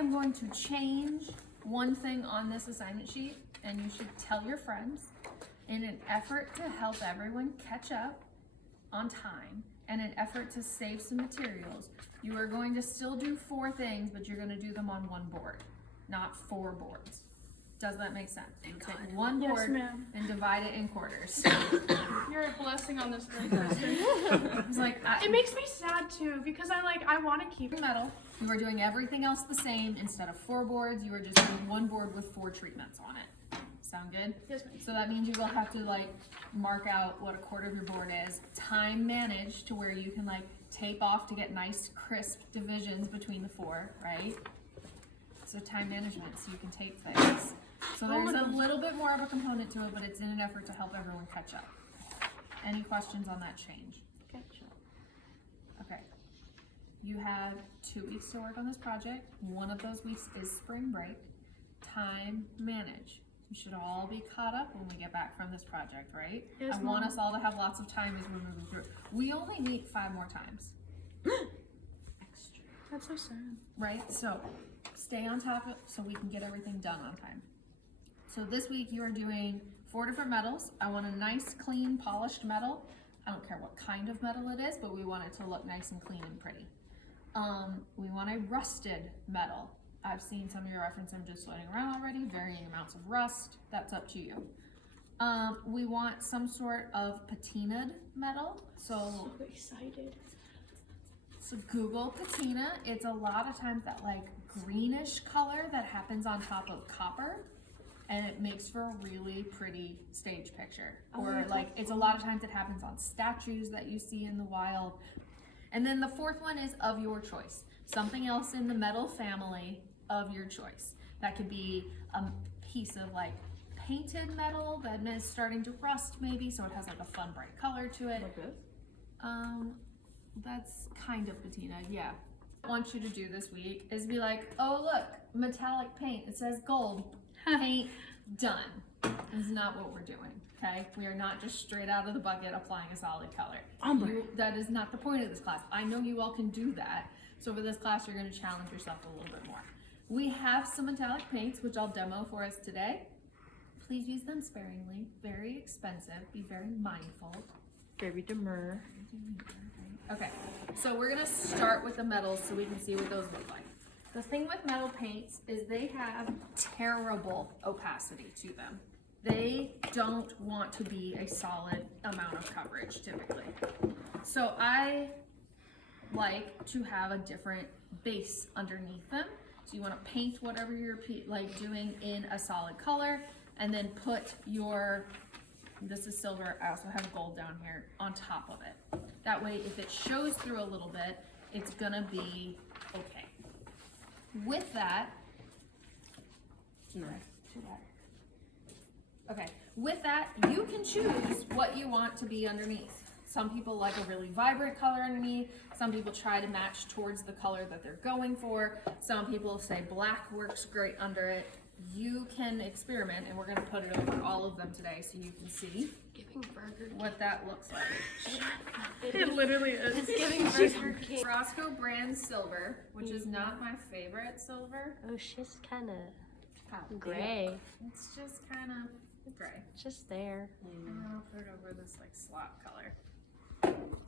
am going to change one thing on this assignment sheet, and you should tell your friends. In an effort to help everyone catch up on time and an effort to save some materials, you are going to still do 4 things, but you're going to do them on one board, not 4 boards. Does that make sense? You take one board and divide it in quarters. You're a blessing on this day, Kristen. It's like, it makes me sad too, because I want to keep metal. You are doing everything else the same. Instead of 4 boards, you are just doing one board with 4 treatments on it. Sound good? Yes, ma'am. So that means you will have to like mark out what a quarter of your board is. Time manage to where you can like tape off to get nice crisp divisions between the 4, right? So time management, so you can tape things. So there's a little bit more of a component to it, but it's in an effort to help everyone catch up. Any questions on that change? Catch up. Okay. You have 2 weeks to work on this project. One of those weeks is spring break. Time manage. You should all be caught up when we get back from this project, right? Yes, I want us all to have lots of time as we're moving through. We only meet 5 more times. Extra. That's so sad. Right? So stay on top of it so we can get everything done on time. So this week you are doing 4 different metals. I want a nice, clean, polished metal. I don't care what kind of metal it is, but we want it to look nice and clean and pretty. We want a rusted metal. I've seen some of your reference images floating around already, varying amounts of rust. That's up to you. We want some sort of patinaed metal. So excited. So Google patina. It's a lot of times that like greenish color that happens on top of copper, and it makes for a really pretty stage picture. Or like it's a lot of times it happens on statues that you see in the wild. And then the 4th one is of your choice. Something else in the metal family of your choice. That could be a piece of like painted metal that is starting to rust maybe, so it has like a fun bright color to it. Like this? That's kind of patina, yeah. What I want you to do this week is be like, oh look, metallic paint, it says gold, paint, done. This is not what we're doing, okay? We are not just straight out of the bucket applying a solid color. That is not the point of this class. I know you all can do that. So for this class, you're gonna challenge yourself a little bit more. We have some metallic paints, which I'll demo for us today. Please use them sparingly, very expensive, be very mindful. Very demure. Okay, so we're gonna start with the metals so we can see what those look like. The thing with metal paints is they have terrible opacity to them. They don't want to be a solid amount of coverage typically. So I like to have a different base underneath them. So you want to paint whatever you're like doing in a solid color, and then put your, this is silver, I also have gold down here, on top of it. That way if it shows through a little bit, it's gonna be okay. With that, okay, with that, you can choose what you want to be underneath. Some people like a really vibrant color underneath. Some people try to match towards the color that they're going for. Some people say black works great under it. You can experiment, and we're gonna put it over all of them today so you can see what that looks like. It literally is. It's giving Burger King. Roscoe brand silver, which is not my favorite silver. Oh, she's kind of Oh, gray. It's just kind of gray. Just there. And then I'll put it over this like slot color.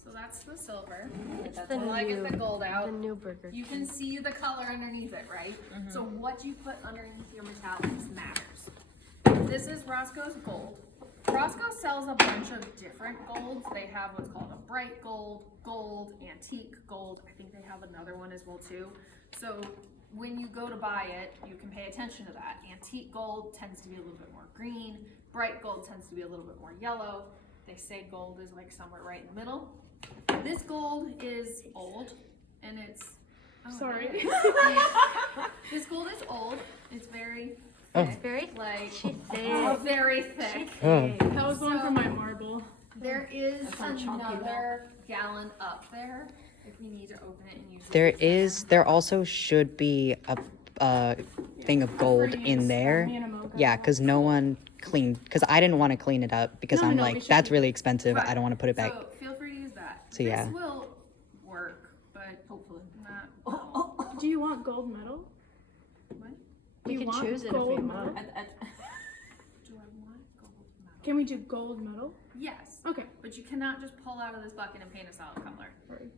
So that's the silver. It's That's when I get the gold out. The new Burger You can see the color underneath it, right? So what you put underneath your metallics matters. This is Roscoe's gold. Roscoe sells a bunch of different golds. They have what's called a bright gold, gold, antique gold. I think they have another one as well too. So when you go to buy it, you can pay attention to that. Antique gold tends to be a little bit more green. Bright gold tends to be a little bit more yellow. They say gold is like somewhere right in the middle. This gold is old, and it's, Sorry. This gold is old. It's very It's very like thick. very thick. That was one for my marble. There is another gallon up there if you need to open it and use it. There also should be a thing of gold in there. Yeah, because no one cleaned, because I didn't want to clean it up because I'm like, that's really expensive. I don't want to put it back. So feel free to use that. So, yeah. This will work, but hopefully not. Do you want gold medal? can want choose it if gold you metal? want. Do I want gold metal? Can we do gold metal? Yes, Okay. but you cannot just pull out of this bucket and paint a solid color.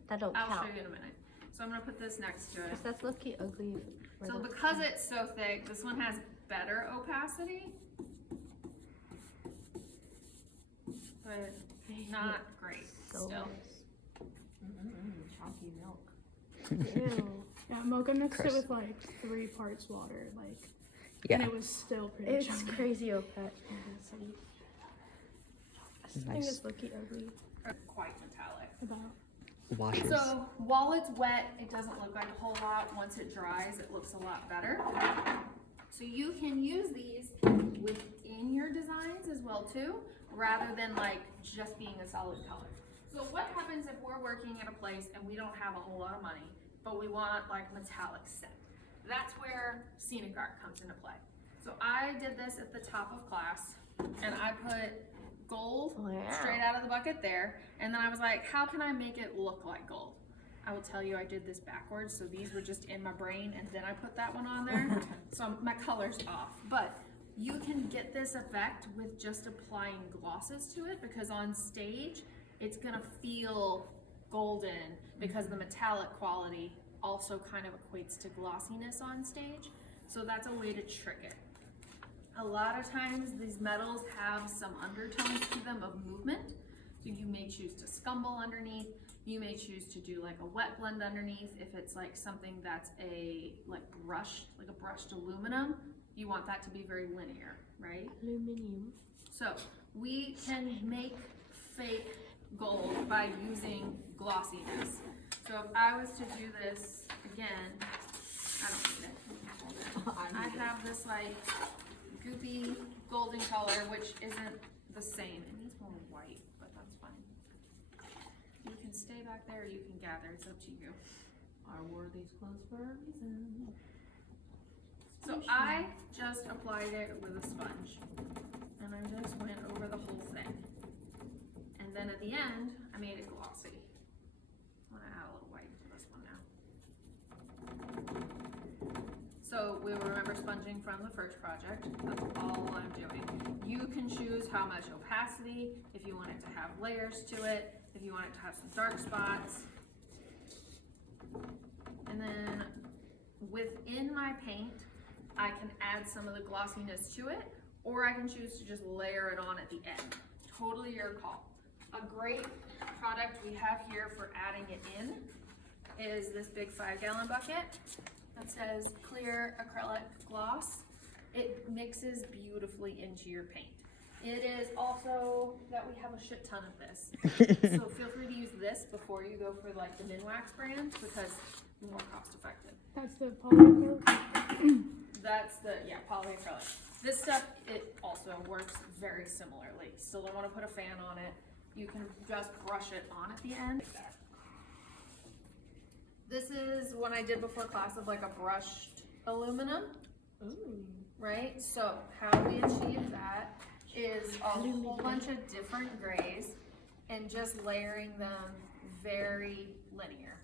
That don't I'll count. show you in a minute. So I'm gonna put this next to it. Cause that's lucky ugly. for So the- because it's so thick, this one has better opacity. But not great So still. Chalky milk. Ew. Yeah, Mocha mixed Gross. it with like 3 parts water, like, Yeah. and it was still pretty It's chunky. crazy opacity. This thing Nice. is lucky ugly. Quite metallic. About. Washes. So while it's wet, it doesn't look like a whole lot. Once it dries, it looks a lot better. So you can use these within your designs as well too, rather than like just being a solid color. So what happens if we're working at a place and we don't have a whole lot of money, but we want like metallic set? That's where Scenic art comes into play. So I did this at the top of class, and I put gold Wow. straight out of the bucket there, and then I was like, how can I make it look like gold? I will tell you I did this backwards, so these were just in my brain, and then I put that one on there. So my color's off, but you can get this effect with just applying glosses to it, because on stage it's gonna feel golden because the metallic quality also kind of equates to glossiness on stage. So that's a way to trick it. A lot of times these metals have some undertones to them of movement. So you may choose to scumble underneath. You may choose to do like a wet blend underneath. If it's like something that's a brushed aluminum, you want that to be very linear, right? Aluminium. So we can make fake gold by using glossiness. So if I was to do this again, I don't need it. I have this like goopy golden color, which isn't the same. It needs more white, but that's fine. You can stay back there, you can gather, it's up to you. I wore these clothes for a reason. So I just applied it with a sponge, and I just went over the whole thing. And then at the end, I made it glossy. I'm gonna add a little white to this one now. So we will remember sponging from the first project. That's all I'm doing. You can choose how much opacity, if you want it to have layers to it, if you want it to have some dark spots. And then within my paint, I can add some of the glossiness to it, or I can choose to just layer it on at the end. Totally your call. A great product we have here for adding it in is this big 5-gallon bucket that says clear acrylic gloss. It mixes beautifully into your paint. It is also that we have a shit ton of this. So feel free to use this before you go for like the Minwax brand, because it's more cost effective. That's the polyacrylic. That's the, yeah, polyacrylic. This stuff, it also works very similarly. Still don't want to put a fan on it. You can just brush it on at the end. Like that. This is what I did before class of like a brushed aluminum. Ooh. Right? So how we achieve that is a whole bunch of different grays and just layering them very linear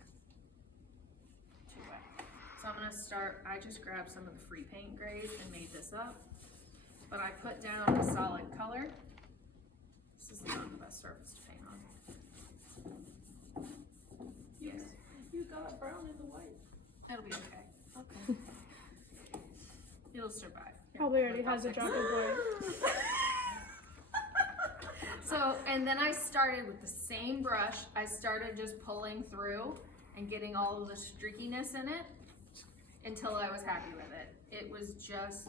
to it. So I'm gonna start, I just grabbed some of the free paint grays and made this up, but I put down a solid color. This is not the best surface to paint on. Yes, You got brown in the white. it'll be okay. Okay. It'll survive. Here, Probably already I'll has a fix drop it. of white. So, and then I started with the same brush. I started just pulling through and getting all of the streakiness in it until I was happy with it. It was just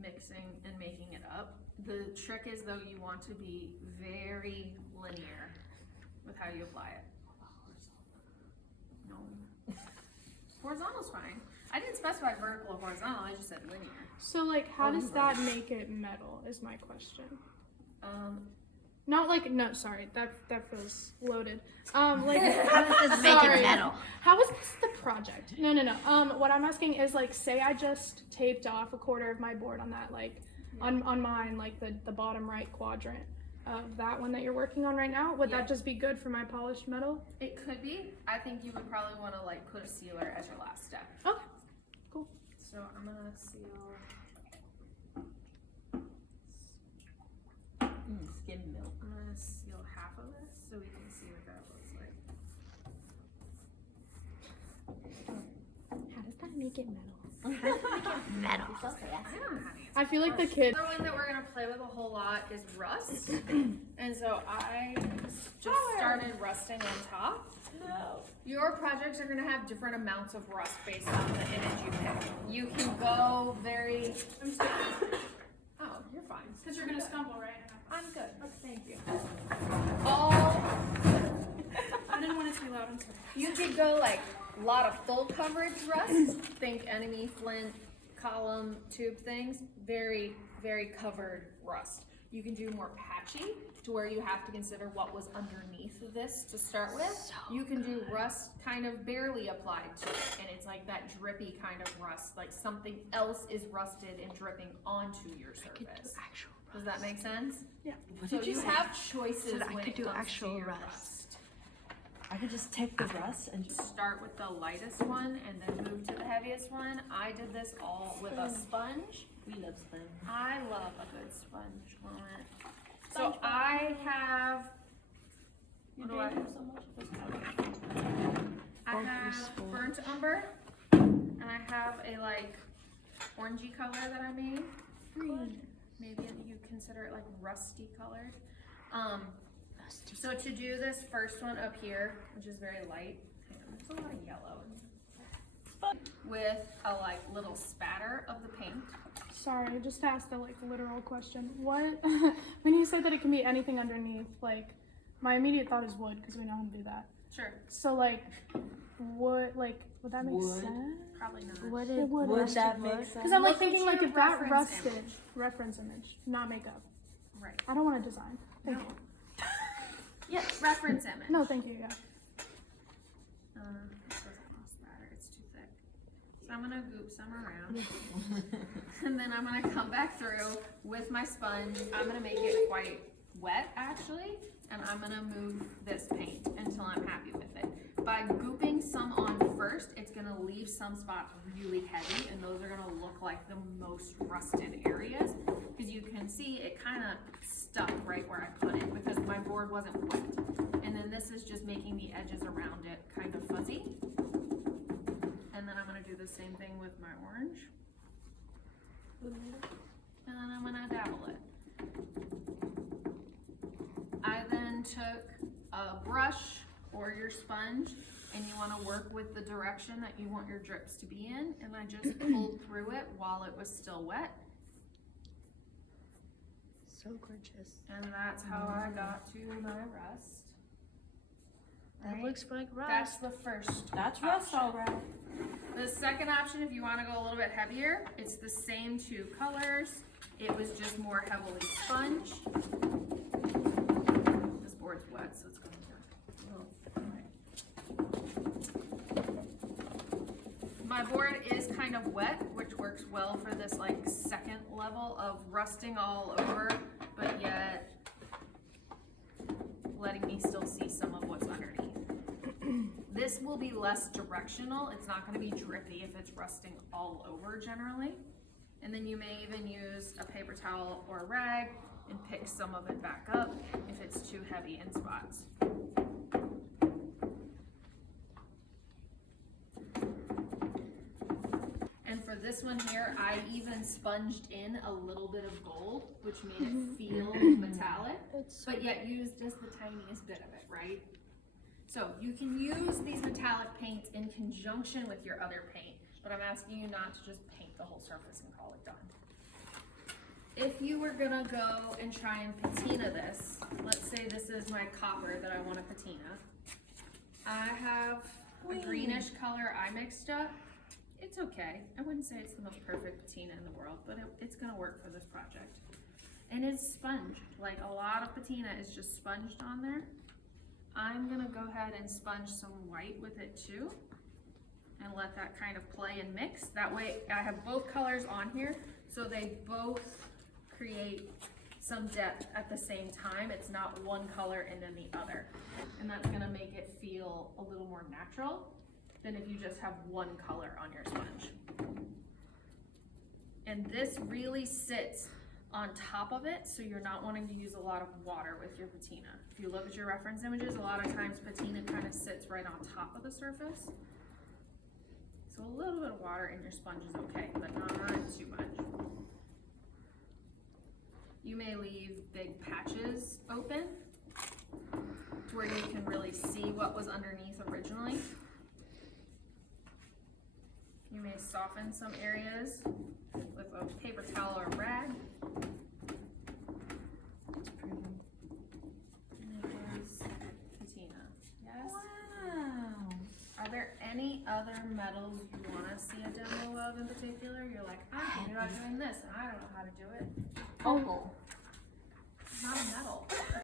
mixing and making it up. The trick is though, you want to be very linear with how you apply it. No. Horizontal's fine. I didn't specify vertical or horizontal, I just said linear. So like, how Oh, does you're that right. make it metal? Is my question. Not Like, no, sorry, that feels loaded. Like, How does this make sorry. it metal? How is this the project? No. What I'm asking is like, say I just taped off a quarter of my board on that, like, on mine, like the bottom right quadrant of that one that you're working on right now. Would Yeah. that just be good for my polished metal? It could be. I think you would probably want to like put a sealer as your last step. Okay, cool. So I'm gonna seal in milk. I'm gonna seal half of this so we can see what that looks like. How does that make it metal? Metal. I don't know how to answer. I feel like the kid. Another one that we're gonna play with a whole lot is rust. And so I just started rusting on top. No. Your projects are gonna have different amounts of rust based on the image you pick. You can go very, I'm sorry. oh, you're fine. Because you're gonna stumble, right? I'm good. Okay, thank you. All, I didn't want it to be loud. I'm sorry. you could go like a lot of full coverage rust. Think enemy, flint, column, tube things. Very, very covered rust. You can do more patchy to where you have to consider what was underneath this to start with. You can do rust kind of barely applied to it, and it's like that drippy kind of rust, like something else is rusted and dripping onto your surface. Does that make sense? Yeah. What So did you you say? have choices Said I when could it do comes actual to your rust. rust. I could just take the rust and just. Start with the lightest one and then move to the heaviest one. I did this all with a sponge. We love sponge. I love a good sponge on it. So I have, You what do gave I him so much of this I Both have useful. burnt umber, and I have a like orangey color that I made. Maybe you consider it like rusty colored. So to do this first one up here, which is very light, hang on, there's a lot of yellow in with a like little spatter of the paint. Sorry, just to ask the like literal question. What when you said that it can be anything underneath, like my immediate thought is wood because we know how to do that. Sure, So like wood, like would that make Wood. sense? probably not. Would It it? would. Would that make sense? Because I'm like Look at thinking like your if that reference rusted, image. reference image, not makeup. Right. I don't want to design. Thank No. you. Yes, reference image. No, thank you. Yeah. This doesn't want spatter, it's too thick. So I'm gonna goop some around. And then I'm gonna come back through with my sponge. I'm gonna make it quite wet actually, and I'm gonna move this paint until I'm happy with it. By gooping some on first, it's gonna leave some spots really heavy, and those are gonna look like the most rusted areas. Because you can see it kind of stuck right where I put it because my board wasn't wet. And then this is just making the edges around it kind of fuzzy. And then I'm gonna do the same thing with my orange. And then I'm gonna dabble it. I then took a brush or your sponge and you wanna work with the direction that you want your drips to be in, and I just pulled through it while it was still wet. So gorgeous. And that's how I got to my rust. That Right? looks like That's rust. the first. That's rust, option. all right. The second option, if you want to go a little bit heavier, it's the same two colors. It was just more heavily sponge. This board's wet, so it's going to. My board is kind of wet, which works well for this like second level of rusting all over, but yet letting me still see some of what's underneath. This will be less directional. It's not gonna be drippy if it's rusting all over generally. And then you may even use a paper towel or a rag and pick some of it back up if it's too heavy in spots. And for this one here, I even sponged in a little bit of gold, which made it feel metallic, but yet used just the tiniest bit of it, right? So you can use these metallic paints in conjunction with your other paint, but I'm asking you not to just paint the whole surface and call it done. If you were gonna go and try and patina this, let's say this is my copper that I want to patina. I have a greenish color I mixed up. It's okay. I wouldn't say it's the most perfect patina in the world, but it's gonna work for this project. And it's sponged. Like a lot of patina is just sponged on there. I'm gonna go ahead and sponge some white with it too, and let that kind of play and mix. That way I have both colors on here, so they both create some depth at the same time. It's not one color and then the other. And that's gonna make it feel a little more natural than if you just have one color on your sponge. And this really sits on top of it, so you're not wanting to use a lot of water with your patina. If you look at your reference images, a lot of times patina kind of sits right on top of the surface. So a little bit of water in your sponge is okay, but not too much. You may leave big patches open to where you can really see what was underneath originally. You may soften some areas with a paper towel or a rag. It's pretty. And it is patina. Yes? Wow. Are there any other metals you want to see a demo of in particular? You're like, I'm thinking about doing this and I don't know how to do it. Opal. Not a metal.